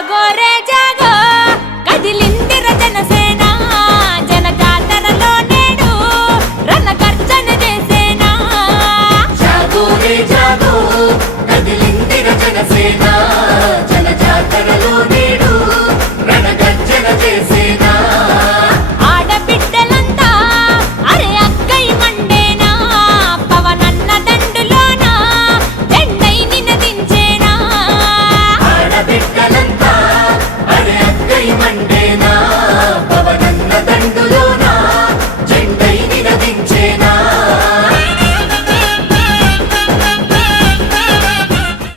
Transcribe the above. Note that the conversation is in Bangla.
সাগরে